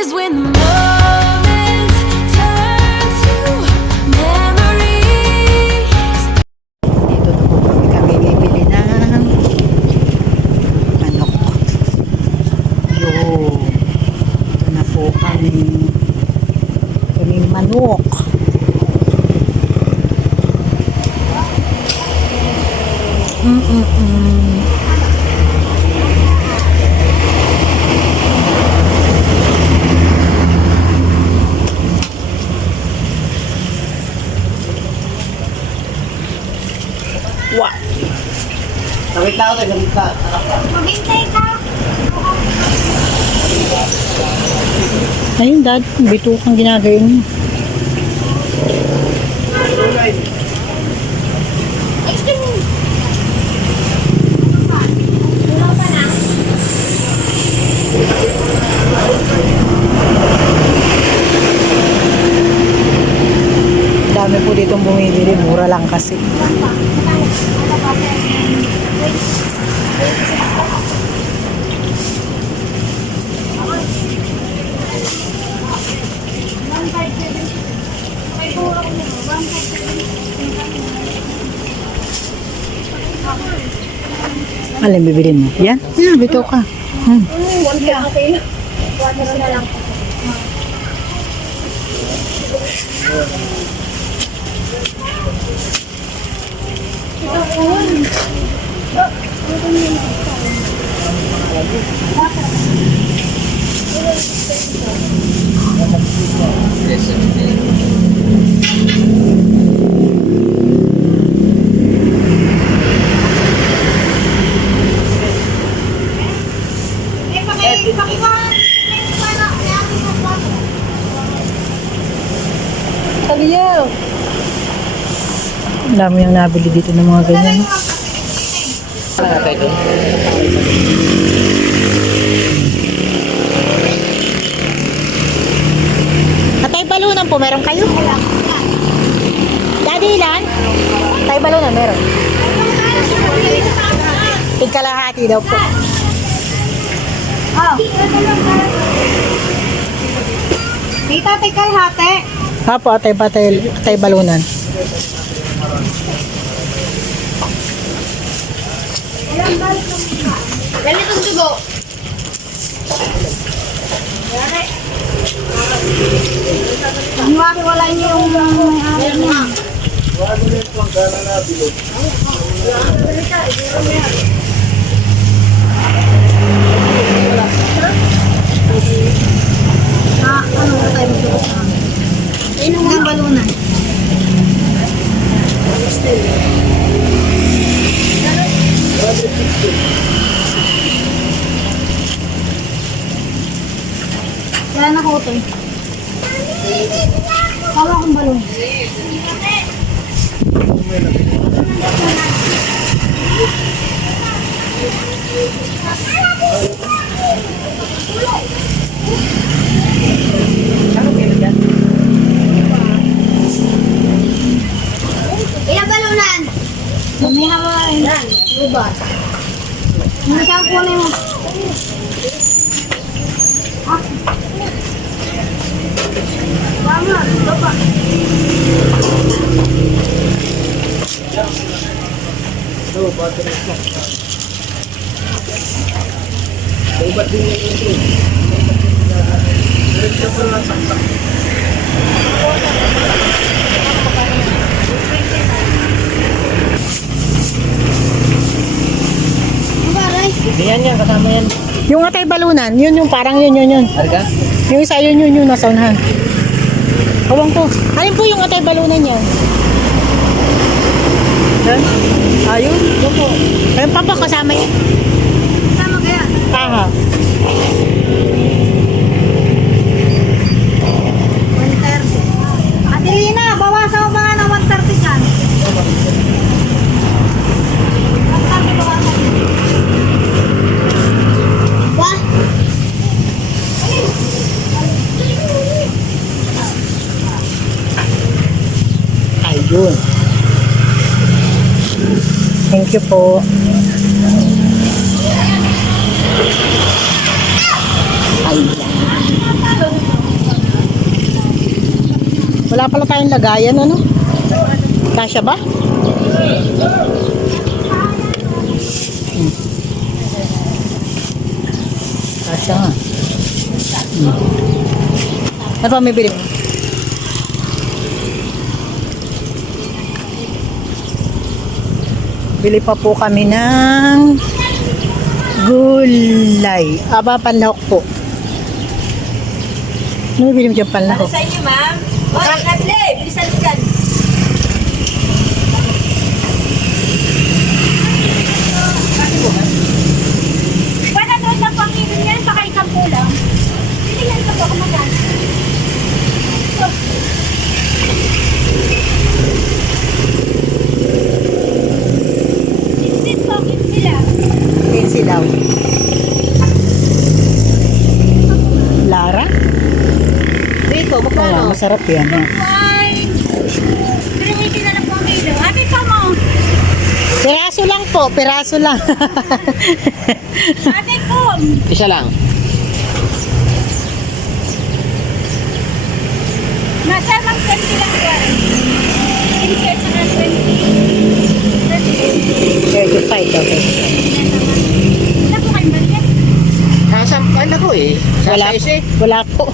is when the moments turn to memories. Dito na po kami bibili ng manok. Yun. Ito na po kaming manok. Wow. Tawid lang ako tayo, tawid ka. Maghintay ka. Ayun, dad. Bitukang ginagayon niyo. Excuse me. Wala pa na. Dami po ditong bumibili. Mura lang kasi. Alin bibilin mo? Yan? Yan, bito ka. Ang dami yung nabili dito ng mga ganyan. No? Ano tayo doon? Atay balunan po, meron kayo? Daddy, ilan? Atay balunan, meron. Tigkalahati daw po. Oh. Tita, tikal hati. Hapo, atay balunan. Ganitong dugo. Wala niyo yung may-ari niya. Ano ba tayo dito? Ayun ang balunan. Kaya na ko ito. Kala akong balon. Ilang balunan? May hawain. Lubat. May saan kunin mo? Tama, lubat. Lubat din yung intro. Yan yan, kasama yan. Yung atay balunan, yun yung parang yun. Harga? Yung isa yun nasa unahan. Awang ko. Alin po yung atay balunan niya? Yan? Ayun? Yun po. Ayun pa kasama yan. Sama kaya? Aha. 130. Adelina, bawasan mo mga na 130 dyan. 130 bawasan. Ba? Ayun. Thank you po. Ayan. Wala pala tayong lagayan, ano? Kasya ba? Kasya nga. Ano pa may bili mo? Bili pa po kami ng gulay. Aba, panlahok po. Ano bili mo dyan panlahok? Sa inyo, ma'am. Wala ka bili. Bilisan mo dyan. Wala doon lang po ang kilo niyan. Baka isang kulang. Titingnan ko po kung magkano. Instant pocket sila. Pinsi daw. Lara? Dito, Oo, masarap yan. Ha? Wine. 380 na lang po ang kilo. Ate, ito mo. Piraso lang po, piraso lang. Ate, po. Isa lang. Nasa lang 20 lang po. Insert sa 20. 35 daw. Wala po kayong balik. Kasam, ano ko eh. Wala, wala po.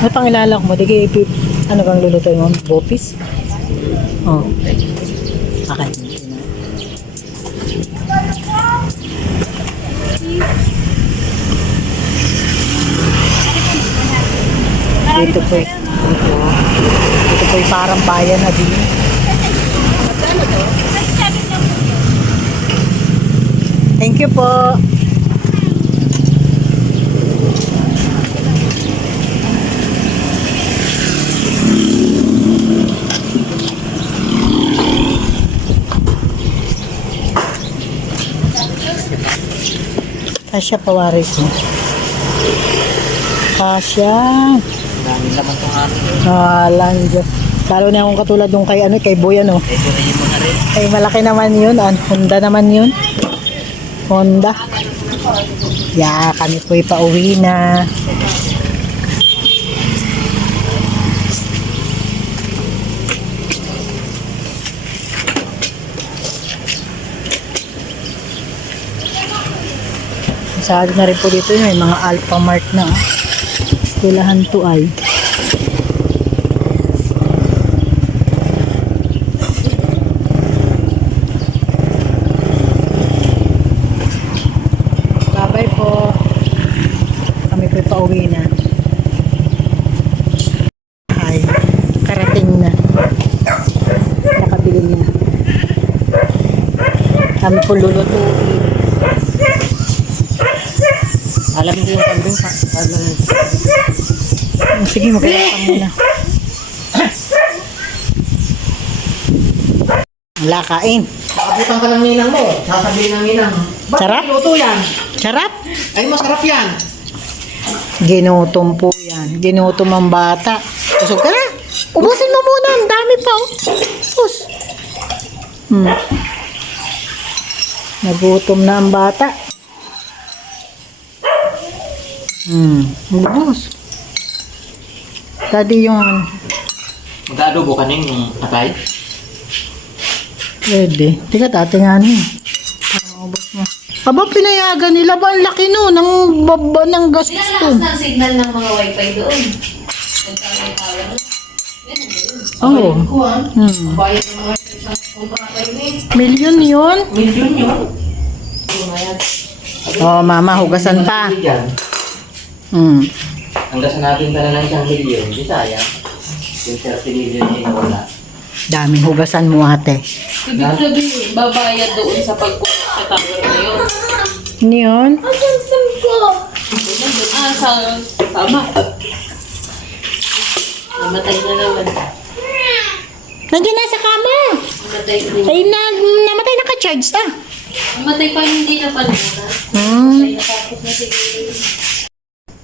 Ano pang ilalak mo? Digi, ano kang lulutoy mo? Bopis? Oh. Okay. Dito po. Dito po yung parang bayan na din. Thank you po. Kasya pawari ko. Kasya. Dami naman itong amin. Alang Diyos. Lalo na akong katulad nung kay, ano, kay Boy, ano. Ito rin mo na rin. Ay, malaki naman yun. Honda naman yun. Honda. Yeah, kami po'y pauwi na. Saan na rin po dito yun. May mga Alphamart na. Eskwelahan to ay. Bye po. Kami po pauwi na. Ay, karating na. Nakabili na. Kami po lulutuin. Alam mo yung kambing pa. Sige, magkaya ka muna. Wala kain. Nakabutan ka ng ninang mo. Sasabihin ng ninang. Ba't Sarap? luto yan? Sarap. Ay, masarap yan. Ginutom po yan. Ginutom ang bata. Usog ka na. Ubusin mo muna. Ang dami pa. Oh. Ubus. Nagutom na ang bata. Ubus. Daddy yung Mag-adobo ka ning yung atay? pwede. Tika, tatinganin. Ubus mo. Aba, pinayagan nila ba? Ang laki no. Ng baba ng gastos to. Pinalakas ng signal ng mga wifi doon. Nagkamay power. Oo. Kuhan. Bayad ng mga isang kontrata yun eh. Milyon yun. Milyon yun. Oh, mama, hugasan pa. Hanggang sa natin na ng isang milyon, di sayang. Yung 30 million yun wala. Daming hugasan mo, ate. Ibig sabihin, babayad doon sa pagpunta sa tower na yun. Ano yun? Sa tama. Namatay na naman. Nandiyan na sa kama. Namatay rin. Ay, namatay naka-charge na. Namatay pa hindi na pala. Namatay na tapos na siguro.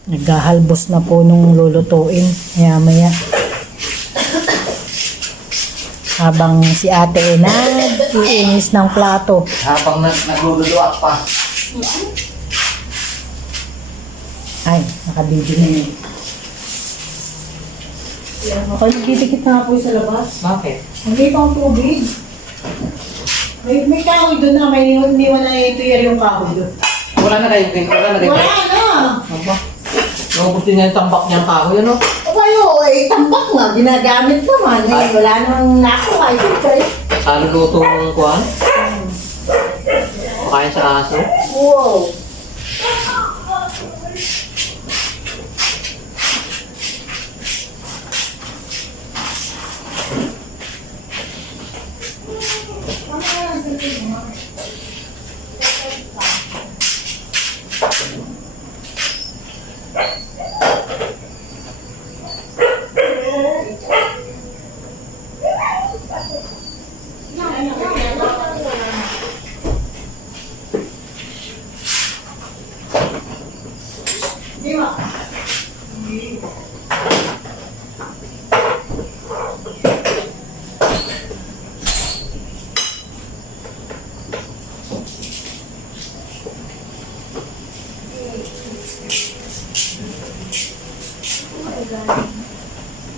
Naghahalbos na po nung lulutuin. Maya-maya. Habang si ate na iinis ng plato. Habang nagluluduak pa. Ay, nakabidi na yun. Ako nagdidikit na ako sa labas. Bakit? Hindi pa ang tubig. May kahoy doon na, may iniwan na ituyer yung kahoy doon. Wala na kayong Wala na! Aba. Nabuti nga yung tambak niyang kahoy, ano? Kayo, tambak nga, ginagamit naman. Wala namang nakuha. Siyempre. Salo luto ng kuwan? Pakain sa aso? Wow!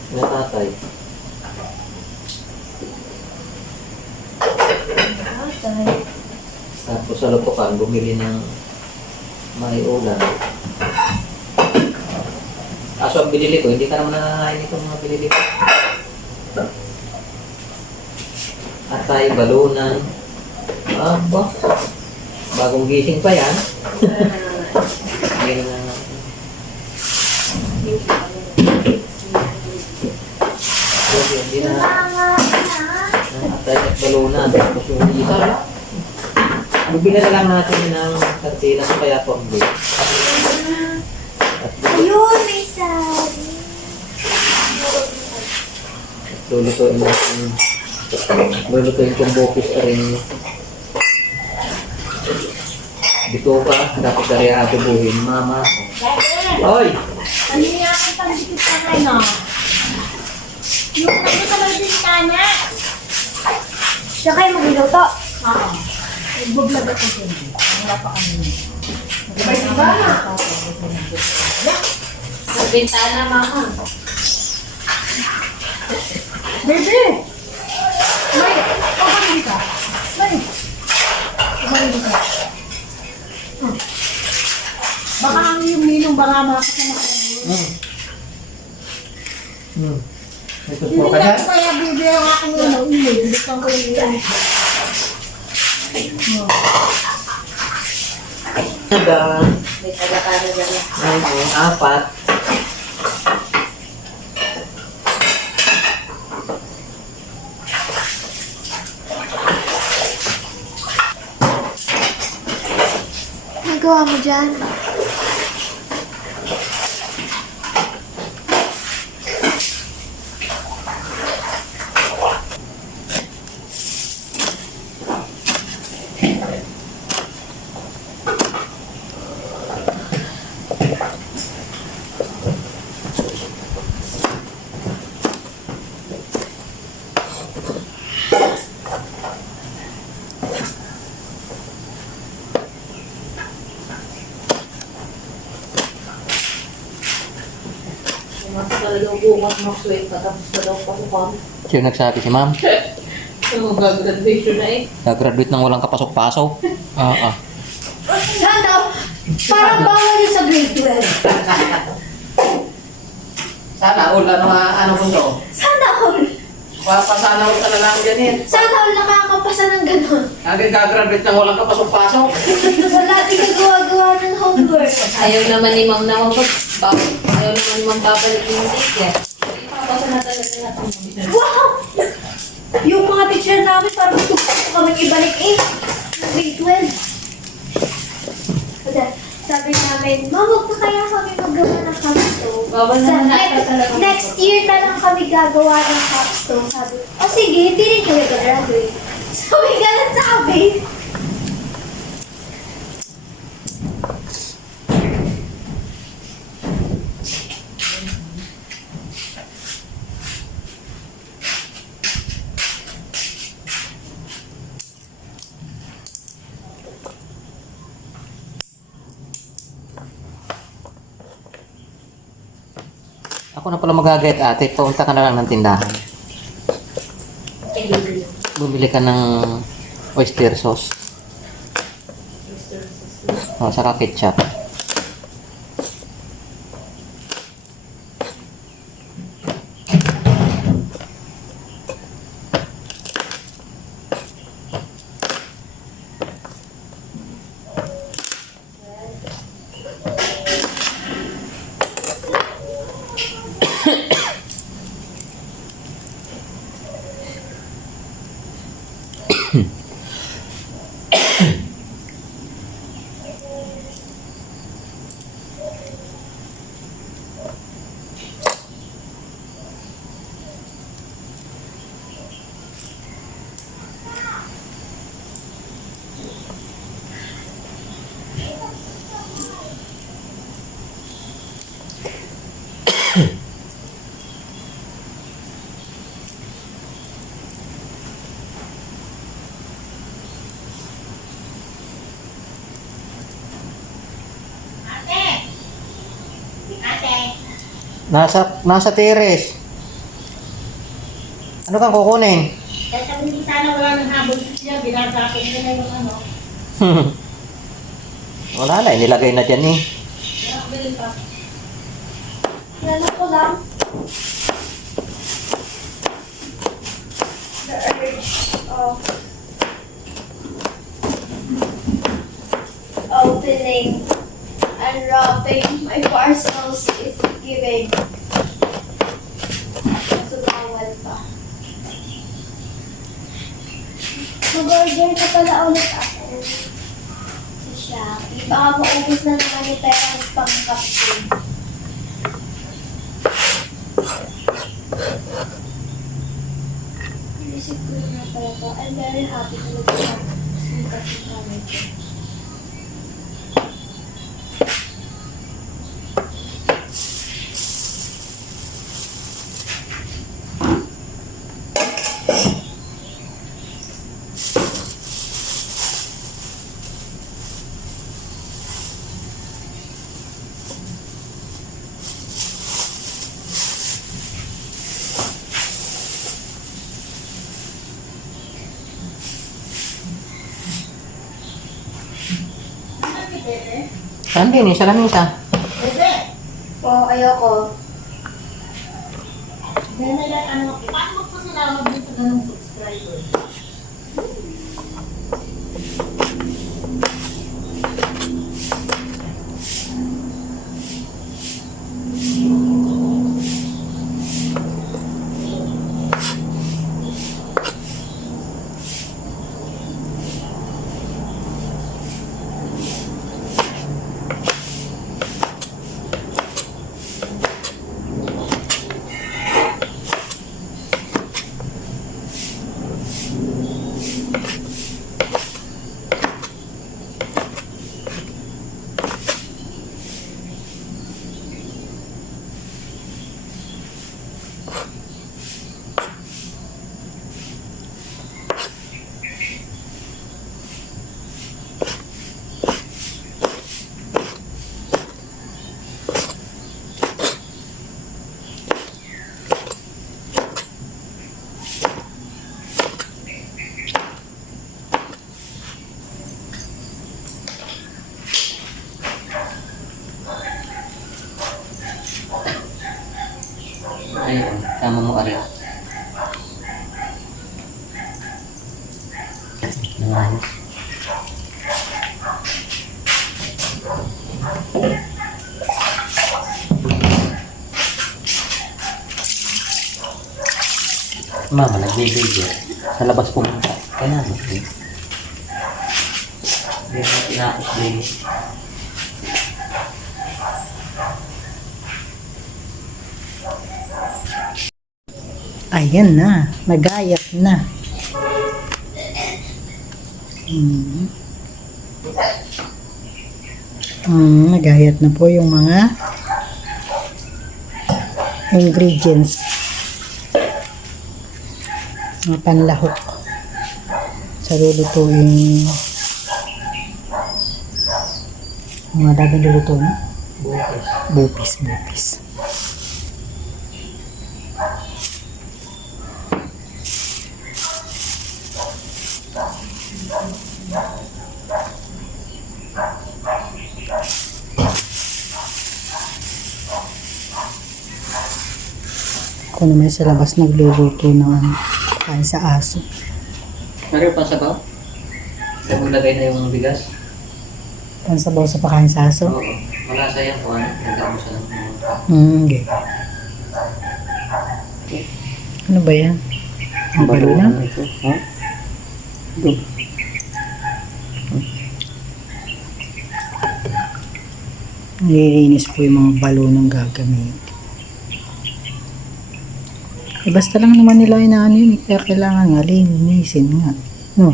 May tatay. Tapos sa lutukan, bumili ng may ulam. Kaso ang binili ko, hindi ka naman nangangain itong mga binili ko. Atay, balunan. Aba. Bagong gising pa yan. Hindi na. Hindi na. Atay at balunan. Tapos yung isa. Bibili na lang natin ng sardinas kaya pombe. Ayun, may sabi. Lulutuin kong bopis na rin. Dito ka, dapat dari atubuhin, mama. Oy! Ano nga ang pagdikit ka na, no? Yung ano sa bintana. Siya kayo magluluto. Oo. Bublag ako dun. Wala pa kami. Diba? Sa bintana, mama. Bebe! May! Kumain ka! May! Kumain ka! Baka ang yung ninong baka makakasama ka lang. Ito Hindi po na kaya? ko kaya bebe ang aking ano. Hindi. Bilisan ko yung yun. Ada. May taga-para dyan. Apat. Nagawa mo dyan? Mas talagang bukas mag-sweat pa tapos na daw pasukan. Sino nagsabi si ma'am? So, mag-graduation na eh. Nag-graduate ng walang kapasok-pasok. Oo. Sana, parang bawal yun sa grade 12. Sana all ano po to? Sana all. Papasana all ka na lang ganyan. Sana all nakakapasa ng ganun. Nag-graduate ng walang kapasok-pasok. Wala din nagawa-gawa ng homework. Ayaw naman ni ma'am na ayaw naman ni ma'am babalik yung ticket. Ipapasa na talaga natin. Wow! Yung mga teacher namin parang gusto kami ibalik eh. Grade 12. Sabi namin, Ma'am, huwag na kaya kami magawa ng capstone. Bawal Sa naman natin talaga. next year na lang kami gagawa ng capstone. Sabi, sige, hindi rin kami gagraduate. Sabi, ganun sa amin. Ako na pala magagayat ate. Paunta ka na lang ng tindahan. Bumili ka ng oyster sauce. O, saka ketchup. Nasa terrace. Ano kang kukunin? Kaya sabi hindi sana wala nang habol siya, binasakit ko na yung ano. Wala na, inilagay na dyan eh. Lalo ko lang. The urge of opening and wrapping my parcels is giving. So, bawal pa. Mag-order ka pala ulit ako sa Shopee. Baka maubos na naman yung pera ng pang-capsule. Isip ko na pala to. I'm very happy to look at yung kapitali ko. Saan din eh? Sa lamisa. Oo, ayoko. Paano mo po sinawag din sa ganung subscriber? Ayun, sama mo ari. Nangayos. Mama, nagbibigyo. Sa labas pumunta. Kaya na, hindi na tinapos din. Ayan na, nagayat na. Nagayat na po yung mga ingredients. Mga panlahok sa lulutuin. Mga dagang lulutuin. Bupis. Ako naman sa labas nagluluto ng ano, kain sa aso. Meron pang sabaw? Kaya maglagay na yung bigas? Pansabaw sa pakain sa aso. Oo. Malasa yan kung ano. Nagdaan mo sa lang. Okay. Ano ba yan? Ang baluna? Ha? Ito. Nililinis po yung mga balunong gagamit. Eh, basta lang naman nila inaano yun. Kaya kailangan nga linisin nga. No?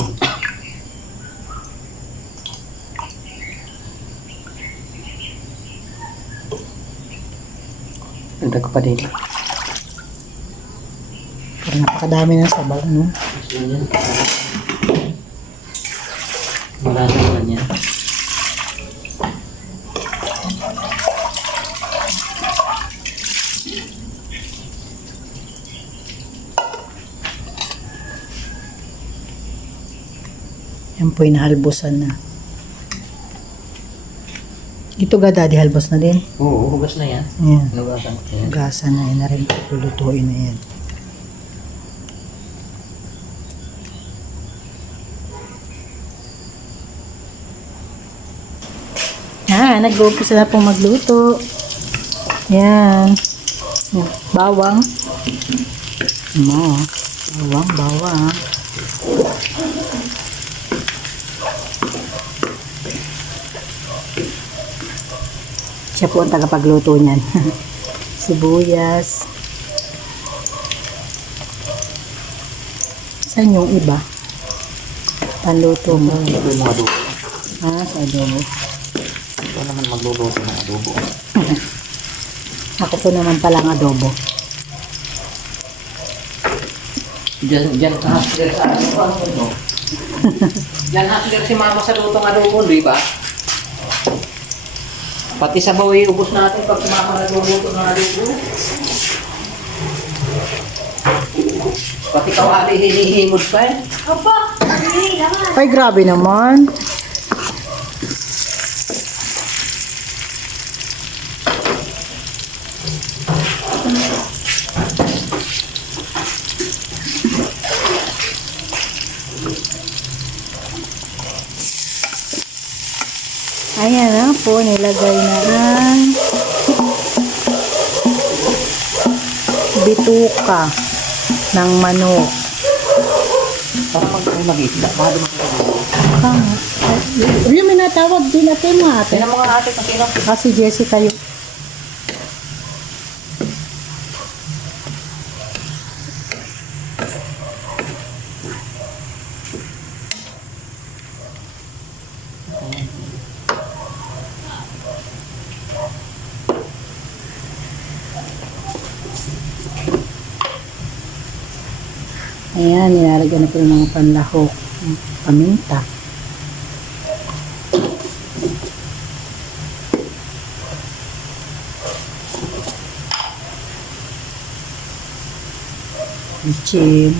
Nagdag pa din. Parang napakadami ng sabaw, no? Gusto niya. Malasa naman yan. Yan po inahalbosan na. Ito ga daddy halbos na din. Oo, hugas na yan. Ayan. Hugasan ko yan. Gasa na yan na rin. Lulutuin na yan. Nag-uumpisa na pong magluto. Yan. Bawang. Bawang. Siya po ang tagapagluto niyan. Sibuyas. Saan yung iba? Panluto mo. Ito yung mga adobo. Sa adobo. Ito naman magluluto ng adobo. Ako po naman palang adobo. Diyan hustler sa adobo. No? Diyan hustler si mama sa lutong adobo, di ba? Pati sa bawi, ubos natin pag si mama nagluluto ng adobo. Pati kawali hinihimod pa eh. Opo, hindi naman. Ay, grabe naman. Ayan na po, nilagay na ang bituka ng manok. Para pag kayo mag-isda, baka di Yung may natawag din natin mga ate. Yan ang mga ate kasi lang. Kasi Jessica yung ayan, nilalagyan na po ng mga panlahok. Paminta. Michin.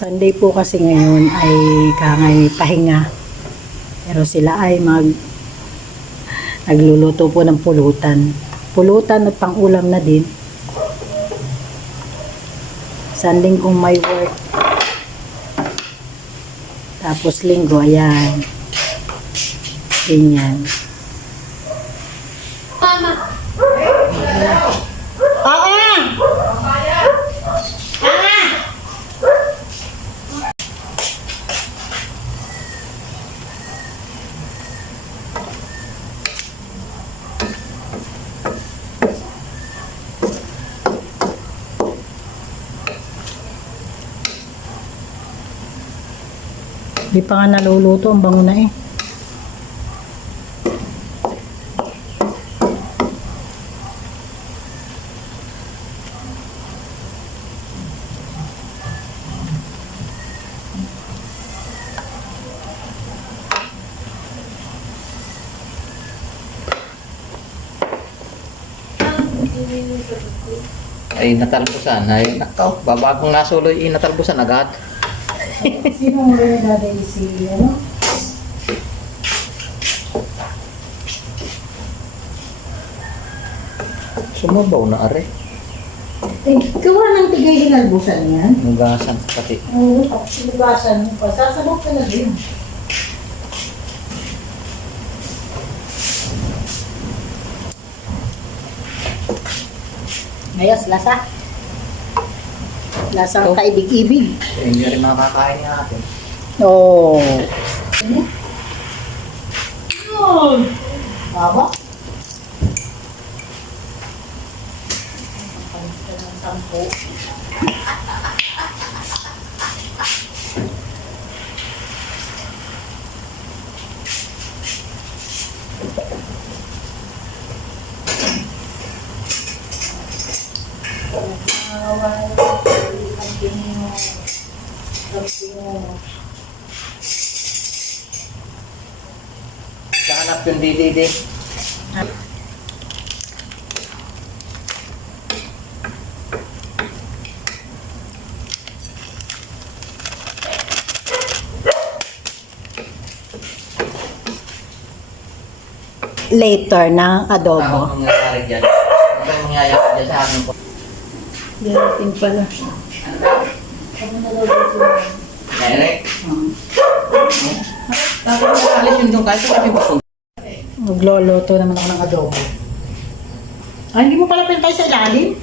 Sunday po kasi ngayon ay kangay pahinga. Pero sila ay nagluluto po ng pulutan. Pulutan at pang-ulam na din. Sunday kung may work. Tapos linggo, ayan. Ganyan. Mama. Di pa nga naluluto, ang bango na eh. Ay, natalbusan. Ay, nakaw. Babagong nasuloy, natalbusan agad. Sino mo rin daday si, ano? Sumabaw na are. Eh, gawa ng tigay din albusan yan. Nugasan pati. Oo, sinugasan mo pa. Sasabog ka na din. Ayos, lasa. Lasang kaibig-ibig. So, hindi rin makakain natin. Oo. Baba? Kahanap yung DDD. Later ng Ano adobo. ang mangyayari dyan? Ano ang mangyayari dyan sa amin po? Darating pala. Direct? Tapos nakalis yun doon kahit kami ba? Magloloto naman ako ng adobo. Ay, hindi mo pala pinatay sa ilalim?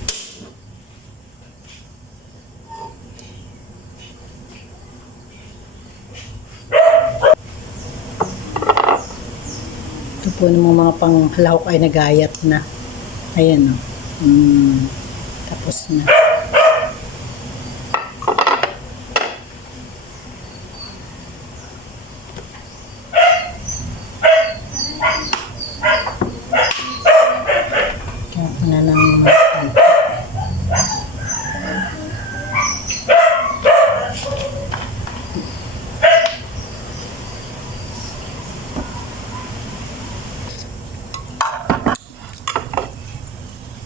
Ito po ng mga panglahok ay nagayat na. Ayan o. Tapos na. Kaya ko na lang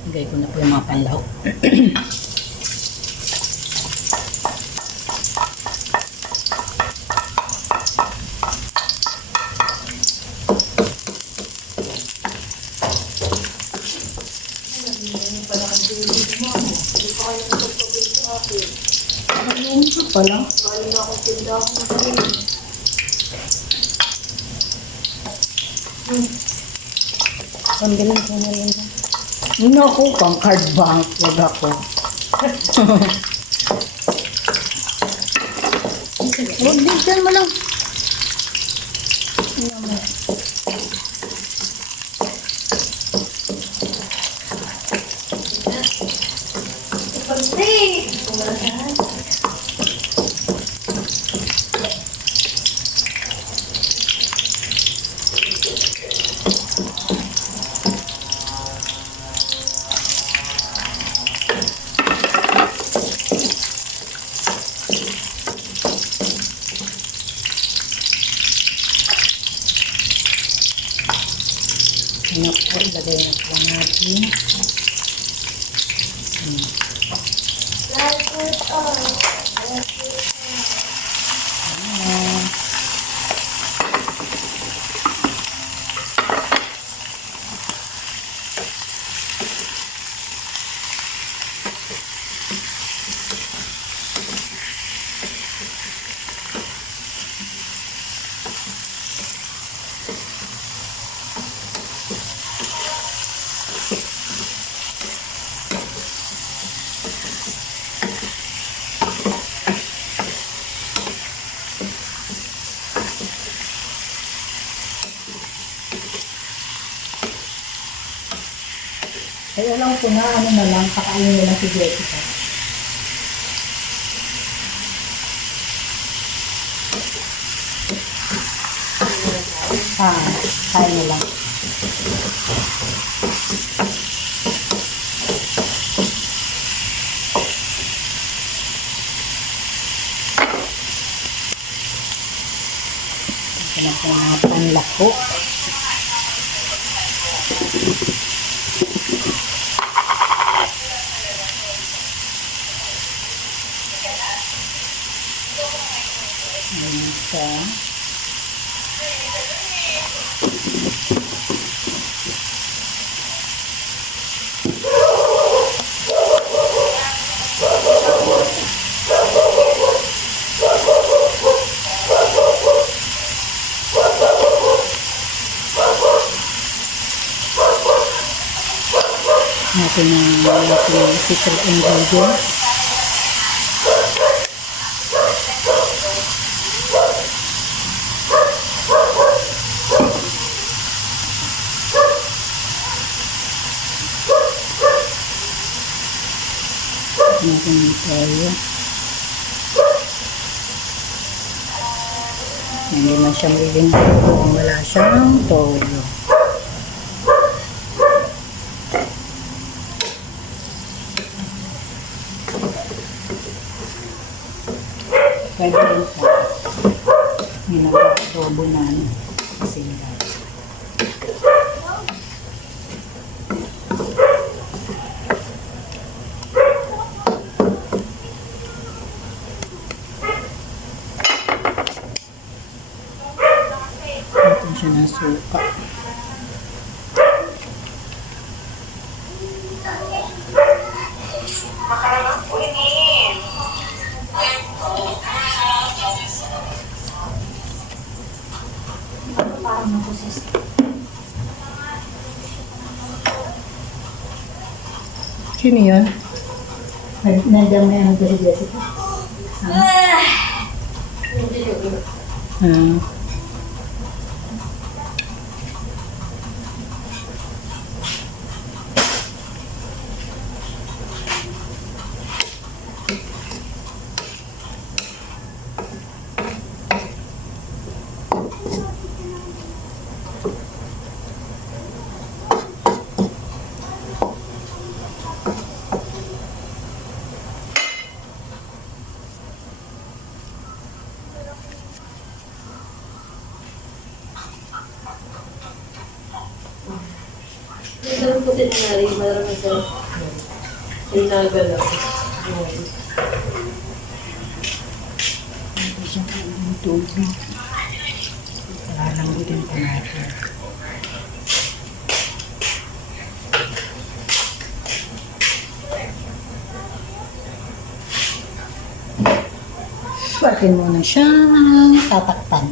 Lagay ko na po yung mga panlahok. Ito pala. Pambilin ko na rin. Hindi ako pang card bank. Wag ako. Huwag din dyan mo lang. Tingnan mo. Ano po, ilagay na po natin. Ay, alam ko na, ano na lang, pakainin na lang si Jessica. Kain na lang. Ito na po mga panlako. Ayan siya. Natin ang ating secret ingredients. Natin yung toyo. Hindi man siya magiging kung wala siyang toyo. Pwede rin po. Ginagawa-adobo na kasi natin siya ng suka. Parang napusis. Sino yun? Nandiyan mo yan si Jessica? Ah. Meron po sinanari, marami sa inagalaw. Ito siya ang tubig. Lalambutin pa natin. Atin muna siyang tatakpan.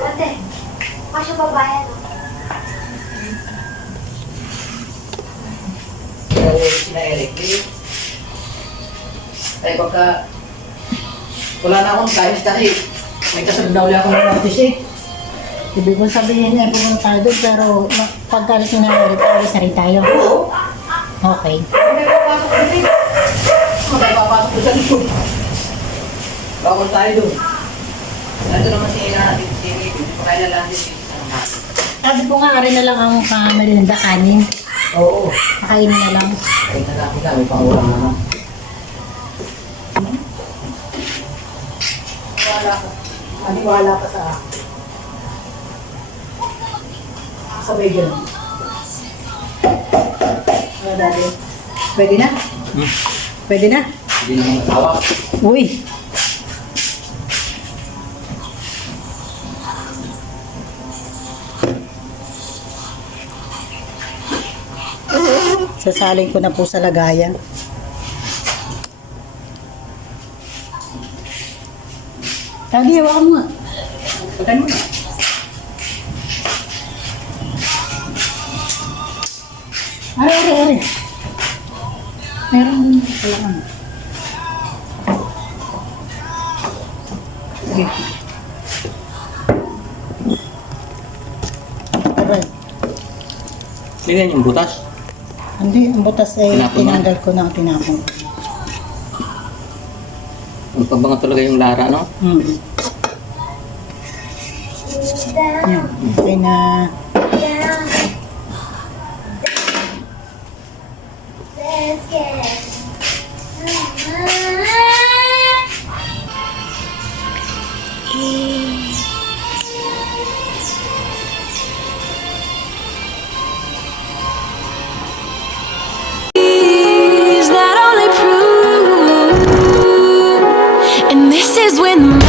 Ate, kasya babayan. Kaya sina Eric, ay pagka wala na akong times kahit may kasunod na uli akong notice eh. Ibig kong sabihin niya, pumunta tayo doon, pero pagkalis na nalit, alis na rin tayo. Oo, Okay. may papasok doon eh. May papasok doon sa likod. Bawal tayo doon. Nandito naman si Ina natin, si Ina, pakaila lang din sa natin. Sabi ko nga, arin na lang ang merienda kanin. Oo. Pakainin na lang. Ay, nalaki ka, may pangulang naman. Maniwala ka sa akin. Sabay ganun. Ano dati? Pwede na? Pwede na? Hindi naman matawag. Uy! Sasalin ko na po sa lagayan. Daddy, hawakan mo nga. Pagkan mo na. Ari. Meron pala ano. Sige. Aray. Ganyan yung butas. Hindi, ang butas ay Tinapon mo na? tinanggal ko na ang tinapon. Magpabangat talaga yung lara, no? Yan. Okay na. Is that only prove? And this is when the